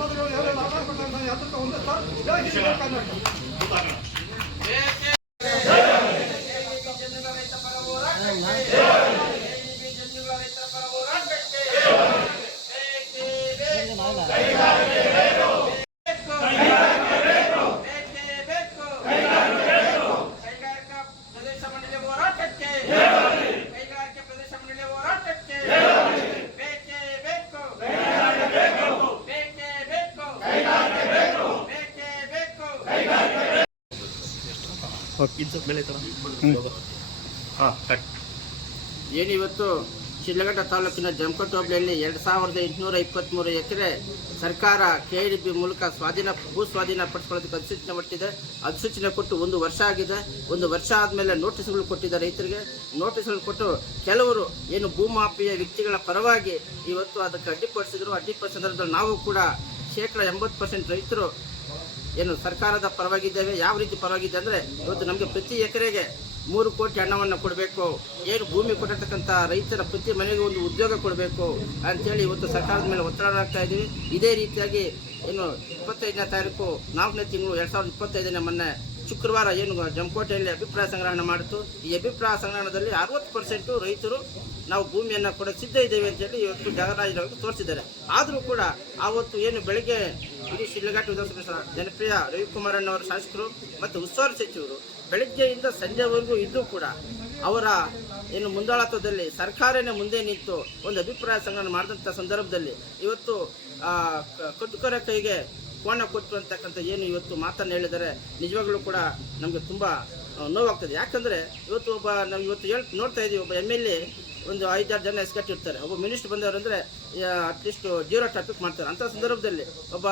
ಮದುವೆ ಯಾರು ಆಟ ಆಡ್ಕೊಂಡ್ರೆ ಒಂದು ಸರ್ ಕರ್ನಾಟಕ ಏನಿವತ್ತು ಶಿಡ್ಲಘಟ್ಟ ತಾಲೂಕಿನ ಜಮಕಟ್ಟು ಹೋಬಳಿಯಲ್ಲಿ ಎರಡು ಸಾವಿರದ ಎಂಟುನೂರ ಇಪ್ಪತ್ತ್ಮೂರು ಎಕರೆ ಸರ್ಕಾರ ಕೆ ಡಿ ಪಿ ಮೂಲಕ ಸ್ವಾಧೀನ ಭೂ ಸ್ವಾಧೀನ ಪಡಿಸ್ಕೊಳ್ಳೋದಕ್ಕೆ ಅಧಿಸೂಚನೆ ಕೊಟ್ಟಿದೆ ಅಧಿಸೂಚನೆ ಕೊಟ್ಟು ಒಂದು ವರ್ಷ ಆಗಿದೆ ಒಂದು ವರ್ಷ ಆದಮೇಲೆ ನೋಟಿಸ್ಗಳು ಕೊಟ್ಟಿದೆ ರೈತರಿಗೆ ನೋಟಿಸ್ಗಳು ಕೊಟ್ಟು ಕೆಲವರು ಏನು ಭೂಮಾಪಿಯ ವ್ಯಕ್ತಿಗಳ ಪರವಾಗಿ ಇವತ್ತು ಅದಕ್ಕೆ ಅಡ್ಡಿಪಡಿಸಿದ್ರು ಅಡ್ಡಿಪಡಿಸಿದ ನಾವು ಕೂಡ ಶೇಕಡ ಎಂಬತ್ತು ಪರ್ಸೆಂಟ್ ರೈತರು ಏನು ಸರ್ಕಾರದ ಪರವಾಗಿದ್ದೇವೆ ಯಾವ ರೀತಿ ಪರವಾಗಿದೆ ಅಂದರೆ ಇವತ್ತು ನಮಗೆ ಪ್ರತಿ ಎಕರೆಗೆ ಮೂರು ಕೋಟಿ ಹಣವನ್ನು ಕೊಡಬೇಕು ಏನು ಭೂಮಿ ಕೊಟ್ಟಿರ್ತಕ್ಕಂಥ ರೈತರ ಪ್ರತಿ ಮನೆಗೂ ಒಂದು ಉದ್ಯೋಗ ಕೊಡಬೇಕು ಅಂತೇಳಿ ಇವತ್ತು ಸರ್ಕಾರದ ಮೇಲೆ ಒತ್ತಡ ಆಗ್ತಾ ಇದ್ದೀವಿ ಇದೇ ರೀತಿಯಾಗಿ ಏನು ಇಪ್ಪತ್ತೈದನೇ ತಾರೀಕು ನಾಲ್ಕನೇ ತಿಂಗಳು ಎರಡು ಸಾವಿರದ ಇಪ್ಪತ್ತೈದನೇ ಮೊನ್ನೆ ಶುಕ್ರವಾರ ಏನು ಜಂಪೋಟೆಯಲ್ಲಿ ಅಭಿಪ್ರಾಯ ಸಂಗ್ರಹಣ ಮಾಡಿತು ಈ ಅಭಿಪ್ರಾಯ ಸಂಗ್ರಹಣದಲ್ಲಿ ಅರವತ್ತು ಪರ್ಸೆಂಟು ರೈತರು ನಾವು ಭೂಮಿಯನ್ನು ಕೂಡ ಸಿದ್ಧ ಇದ್ದೇವೆ ಅಂತೇಳಿ ಇವತ್ತು ಜಗರಾಜರವರಿಗೆ ತೋರಿಸಿದ್ದಾರೆ ಆದರೂ ಕೂಡ ಆವತ್ತು ಏನು ಬೆಳಗ್ಗೆ ಇಡೀ ಶಿಲ್ಘಾಟ್ ವಿಧಾನಸಭೆ ಜನಪ್ರಿಯ ರವಿಕುಮಾರಣ್ಣ ಅವರ ಶಾಸಕರು ಮತ್ತು ಉಸ್ತುವಾರಿ ಸಚಿವರು ಬೆಳಗ್ಗೆಯಿಂದ ಸಂಜೆವರೆಗೂ ಇದ್ದು ಕೂಡ ಅವರ ಏನು ಮುಂದಾಳತ್ವದಲ್ಲಿ ಸರ್ಕಾರನೇ ಮುಂದೆ ನಿಂತು ಒಂದು ಅಭಿಪ್ರಾಯ ಸಂಗ್ರಹ ಮಾಡಿದಂಥ ಸಂದರ್ಭದಲ್ಲಿ ಇವತ್ತು ಕಟ್ಟುಕರ ಕೈಗೆ ಕೋಣ ಕೊಟ್ಟು ಅಂತಕ್ಕಂಥ ಏನು ಇವತ್ತು ಮಾತನ್ನು ಹೇಳಿದರೆ ನಿಜವಾಗ್ಲೂ ಕೂಡ ನಮಗೆ ತುಂಬ ನೋವಾಗ್ತದೆ ಯಾಕಂದರೆ ಇವತ್ತು ಒಬ್ಬ ನಾವು ಇವತ್ತು ಹೇಳ್ ನೋಡ್ತಾ ಇದ್ದೀವಿ ಒಬ್ಬ ಎಮ್ ಎಲ್ ಎ ಒಂದು ಐದಾರು ಜನ ಎಸ್ಕಟ್ ಇರ್ತಾರೆ ಒಬ್ಬ ಮಿನಿಸ್ಟರ್ ಬಂದವರು ಅಂದರೆ ಅಟ್ಲೀಸ್ಟ್ ಜೀರೋ ಟಾಪಿಕ್ ಮಾಡ್ತಾರೆ ಅಂಥ ಸಂದರ್ಭದಲ್ಲಿ ಒಬ್ಬ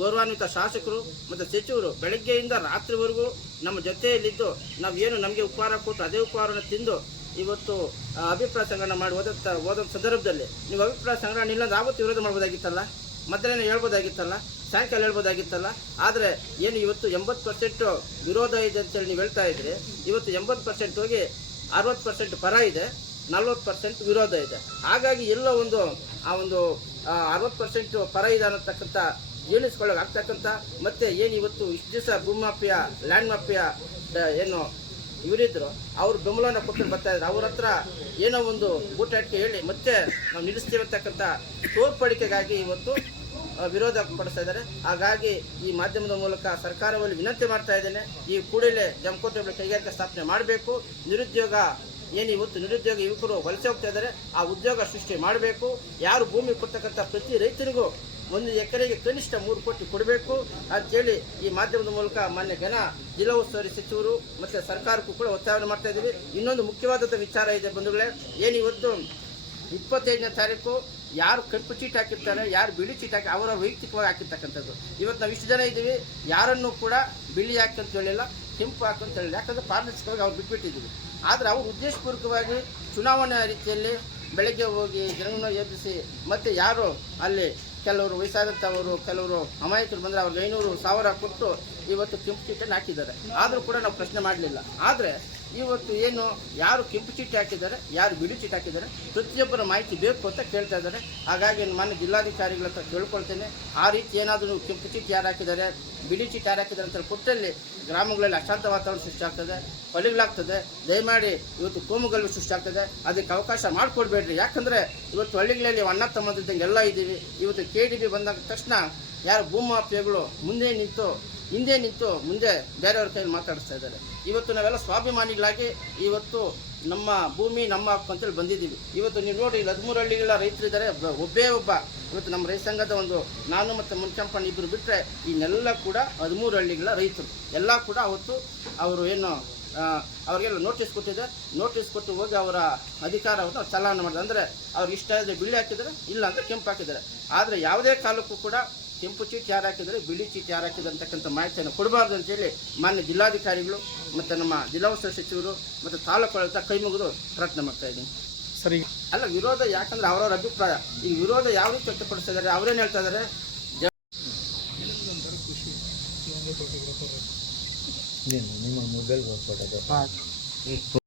ಗೌರವಾನ್ವಿತ ಶಾಸಕರು ಮತ್ತು ಸಚಿವರು ಬೆಳಗ್ಗೆಯಿಂದ ರಾತ್ರಿವರೆಗೂ ನಮ್ಮ ಜೊತೆಯಲ್ಲಿದ್ದು ನಾವು ಏನು ನಮಗೆ ಉಪಹಾರ ಕೊಟ್ಟು ಅದೇ ಉಪಹಾರನ ತಿಂದು ಇವತ್ತು ಅಭಿಪ್ರಾಯ ಸಂಗ್ರಹಣ ಮಾಡಿ ಓದಂಥ ಓದೋ ಸಂದರ್ಭದಲ್ಲಿ ನೀವು ಅಭಿಪ್ರಾಯ ಸಂಗ್ರಹಣ ಅಂದ್ರೆ ಆವತ್ತು ವಿರೋಧ ಮಾಡ್ಬೋದಾಗಿತ್ತಲ್ಲ ಮೊದಲನೇ ಹೇಳ್ಬೋದಾಗಿತ್ತಲ್ಲ ಸಾಯಂಕಾಲ ಹೇಳ್ಬೋದಾಗಿತ್ತಲ್ಲ ಆದರೆ ಏನು ಇವತ್ತು ಎಂಬತ್ತು ಪರ್ಸೆಂಟು ವಿರೋಧ ಇದೆ ಅಂತೇಳಿ ನೀವು ಹೇಳ್ತಾ ಇದ್ರೆ ಇವತ್ತು ಎಂಬತ್ತು ಪರ್ಸೆಂಟ್ ಹೋಗಿ ಅರವತ್ತು ಪರ್ಸೆಂಟ್ ಪರ ಇದೆ ನಲ್ವತ್ತು ಪರ್ಸೆಂಟ್ ವಿರೋಧ ಇದೆ ಹಾಗಾಗಿ ಎಲ್ಲ ಒಂದು ಆ ಒಂದು ಅರವತ್ತು ಪರ್ಸೆಂಟ್ ಪರ ಇದೆ ಅನ್ನತಕ್ಕಂಥ ಜೀರ್ಣಿಸ್ಕೊಳ್ಳೋಕ್ಕಾಗ್ತಕ್ಕಂಥ ಮತ್ತು ಏನು ಇವತ್ತು ಇಷ್ಟು ದಿವಸ ಭೂಮಾಫಿಯಾ ಲ್ಯಾಂಡ್ ಮಾಫಿಯಾ ಏನು ಇವರಿದ್ರು ಅವ್ರ ಬೆಂಬಲನ ಕೊಟ್ಟು ಬರ್ತಾ ಇದ್ದಾರೆ ಅವ್ರ ಹತ್ರ ಏನೋ ಒಂದು ಬೂಟಾಟಿಕೆ ಹೇಳಿ ಮತ್ತೆ ನಾವು ನಿಲ್ಲಿಸ್ತೀವಿ ಅಂತಕ್ಕಂಥ ತೋರ್ಪಡಿಕೆಗಾಗಿ ಇವತ್ತು ವಿರೋಧ ಪಡಿಸ್ತಾ ಇದ್ದಾರೆ ಹಾಗಾಗಿ ಈ ಮಾಧ್ಯಮದ ಮೂಲಕ ಸರ್ಕಾರವನ್ನು ವಿನಂತಿ ಮಾಡ್ತಾ ಇದ್ದೇನೆ ಈ ಕೂಡಲೇ ಜಮಕೋಟೆ ಕೈಗಾರಿಕೆ ಸ್ಥಾಪನೆ ಮಾಡಬೇಕು ನಿರುದ್ಯೋಗ ಏನು ಇವತ್ತು ನಿರುದ್ಯೋಗ ಯುವಕರು ವಲಸೆ ಹೋಗ್ತಾ ಇದ್ದಾರೆ ಆ ಉದ್ಯೋಗ ಸೃಷ್ಟಿ ಮಾಡಬೇಕು ಯಾರು ಭೂಮಿ ಕೊಡ್ತಕ್ಕಂಥ ಪ್ರತಿ ರೈತರಿಗೂ ಒಂದು ಎಕರೆಗೆ ಕನಿಷ್ಠ ಮೂರು ಕೋಟಿ ಕೊಡಬೇಕು ಅಂತೇಳಿ ಈ ಮಾಧ್ಯಮದ ಮೂಲಕ ಮಾನ್ಯ ಘನ ಜಿಲ್ಲಾ ಉಸ್ತುವಾರಿ ಸಚಿವರು ಮತ್ತು ಸರ್ಕಾರಕ್ಕೂ ಕೂಡ ಒತ್ತಾಯವನ್ನು ಮಾಡ್ತಾ ಇದ್ದೀವಿ ಇನ್ನೊಂದು ಮುಖ್ಯವಾದಂಥ ವಿಚಾರ ಇದೆ ಬಂಧುಗಳೇ ಏನು ಇವತ್ತು ಇಪ್ಪತ್ತೈದನೇ ತಾರೀಕು ಯಾರು ಕಪ್ಪು ಚೀಟ್ ಹಾಕಿರ್ತಾರೆ ಯಾರು ಬಿಳಿ ಚೀಟ್ ಹಾಕಿ ಅವರ ವೈಯಕ್ತಿಕವಾಗಿ ಹಾಕಿರ್ತಕ್ಕಂಥದ್ದು ಇವತ್ತು ನಾವು ಇಷ್ಟು ಜನ ಇದ್ದೀವಿ ಯಾರನ್ನು ಕೂಡ ಬಿಳಿ ಹಾಕಿ ಅಂತ ಹೇಳಿಲ್ಲ ಕೆಂಪು ಹಾಕು ಅಂತ ಹೇಳಿ ಯಾಕಂದ್ರೆ ಪಾರದರ್ಶಕವಾಗಿ ಅವ್ರು ಬಿಟ್ಬಿಟ್ಟಿದ್ದೀವಿ ಆದರೆ ಅವರು ಉದ್ದೇಶಪೂರ್ವಕವಾಗಿ ಚುನಾವಣಾ ರೀತಿಯಲ್ಲಿ ಬೆಳಗ್ಗೆ ಹೋಗಿ ಜನರನ್ನು ಎಬ್ಬಿಸಿ ಮತ್ತೆ ಯಾರು ಅಲ್ಲಿ ಕೆಲವರು ವಯಸ್ಸಾದಂಥವರು ಕೆಲವರು ಅಮಾಯಕರು ಬಂದರೆ ಅವ್ರಿಗೆ ಐನೂರು ಸಾವಿರ ಕೊಟ್ಟು ಇವತ್ತು ಕೆಂಪು ಚೀಟನ್ನು ಹಾಕಿದ್ದಾರೆ ಆದರೂ ಕೂಡ ನಾವು ಪ್ರಶ್ನೆ ಮಾಡಲಿಲ್ಲ ಆದರೆ ಇವತ್ತು ಏನು ಯಾರು ಕೆಂಪು ಚೀಟಿ ಹಾಕಿದ್ದಾರೆ ಯಾರು ಬಿಳಿ ಚೀಟಿ ಹಾಕಿದ್ದಾರೆ ಪ್ರತಿಯೊಬ್ಬರ ಮಾಹಿತಿ ಬೇಕು ಅಂತ ಕೇಳ್ತಾ ಇದ್ದಾರೆ ಹಾಗಾಗಿ ಮಾನ್ಯ ಜಿಲ್ಲಾಧಿಕಾರಿಗಳ ಹತ್ರ ಕೇಳ್ಕೊಳ್ತೇನೆ ಆ ರೀತಿ ಏನಾದರೂ ಕೆಂಪು ಚೀಟಿ ಯಾರು ಹಾಕಿದ್ದಾರೆ ಬಿಳಿ ಚೀಟಿ ಯಾರು ಹಾಕಿದ್ದಾರೆ ಅಂತ ಕೊಟ್ಟಲ್ಲಿ ಗ್ರಾಮಗಳಲ್ಲಿ ಅಶಾಂತ ವಾತಾವರಣ ಸೃಷ್ಟಿ ಆಗ್ತದೆ ಹೊಲಿಗಳಾಗ್ತದೆ ದಯಮಾಡಿ ಇವತ್ತು ಕೋಮುಗಲ್ಲು ಆಗ್ತದೆ ಅದಕ್ಕೆ ಅವಕಾಶ ಮಾಡಿಕೊಡ್ಬೇಡ್ರಿ ಯಾಕಂದರೆ ಇವತ್ತು ಹಳ್ಳಿಗಳಲ್ಲಿ ಅಣ್ಣ ತಮ್ಮದಿದ್ದಂಗೆ ಎಲ್ಲ ಇದ್ದೀವಿ ಇವತ್ತು ಕೆ ಡಿ ಬಿ ಬಂದಾಗ ತಕ್ಷಣ ಯಾರು ಭೂಮಾಫಿಯಗಳು ಮುಂದೆ ನಿಂತು ಹಿಂದೆ ನಿಂತು ಮುಂದೆ ಬೇರೆಯವ್ರ ಕೈಯಲ್ಲಿ ಮಾತಾಡಿಸ್ತಾ ಇದ್ದಾರೆ ಇವತ್ತು ನಾವೆಲ್ಲ ಸ್ವಾಭಿಮಾನಿಗಳಾಗಿ ಇವತ್ತು ನಮ್ಮ ಭೂಮಿ ನಮ್ಮ ಹಕ್ಕು ಅಂತೇಳಿ ಬಂದಿದ್ದೀವಿ ಇವತ್ತು ನೀವು ನೋಡಿ ಇಲ್ಲಿ ಹದಿಮೂರು ಹಳ್ಳಿಗಳ ರೈತರಿದ್ದಾರೆ ಒಬ್ಬೇ ಒಬ್ಬ ಇವತ್ತು ನಮ್ಮ ರೈತ ಸಂಘದ ಒಂದು ನಾನು ಮತ್ತು ಮುಂಚಂಪನ್ ಇಬ್ಬರು ಬಿಟ್ಟರೆ ಇನ್ನೆಲ್ಲ ಕೂಡ ಹದಿಮೂರು ಹಳ್ಳಿಗಳ ರೈತರು ಎಲ್ಲ ಕೂಡ ಅವತ್ತು ಅವರು ಏನು ಅವರಿಗೆಲ್ಲ ನೋಟಿಸ್ ಕೊಟ್ಟಿದೆ ನೋಟಿಸ್ ಕೊಟ್ಟು ಹೋಗಿ ಅವರ ಅಧಿಕಾರವನ್ನು ಚಲಾವಣೆ ಮಾಡಿದೆ ಅಂದರೆ ಅವ್ರಿಗೆ ಇಷ್ಟ ಆದರೆ ಬಿಳಿ ಹಾಕಿದ್ದಾರೆ ಇಲ್ಲ ಅಂದರೆ ಕೆಂಪು ಹಾಕಿದ್ದಾರೆ ಆದರೆ ಯಾವುದೇ ಕಾಲಕ್ಕೂ ಕೂಡ ಕೆಂಪು ಚೀಟಿ ಯಾರು ಹಾಕಿದರೆ ಬಿಳಿ ಚೀಟಿ ಯಾರು ಹಾಕಿದ್ರು ಅಂತಕ್ಕಂಥ ಮಾಹಿತಿಯನ್ನು ಕೊಡಬಾರ್ದು ಹೇಳಿ ಮಾನ್ಯ ಜಿಲ್ಲಾಧಿಕಾರಿಗಳು ಮತ್ತು ನಮ್ಮ ಜಿಲ್ಲಾ ಉಸ್ತುವಾರಿ ಸಚಿವರು ಮತ್ತು ತಾಲೂಕು ಆಡಳಿತ ಕೈ ಮುಗಿದು ಪ್ರಯತ್ನ ಮಾಡ್ತಾ ಇದ್ದೀನಿ ಸರಿ ಅಲ್ಲ ವಿರೋಧ ಯಾಕಂದ್ರೆ ಅವರವ್ರ ಅಭಿಪ್ರಾಯ ಈ ವಿರೋಧ ಯಾವ ರೀತಿ ವ್ಯಕ್ತಪಡಿಸ್ತಾ ಇದ್ದಾರೆ ಅವರೇನು ಹೇಳ್ತಾ ಇದ್ದಾರೆ ನಿಮ್ಮ ಮೊಬೈಲ್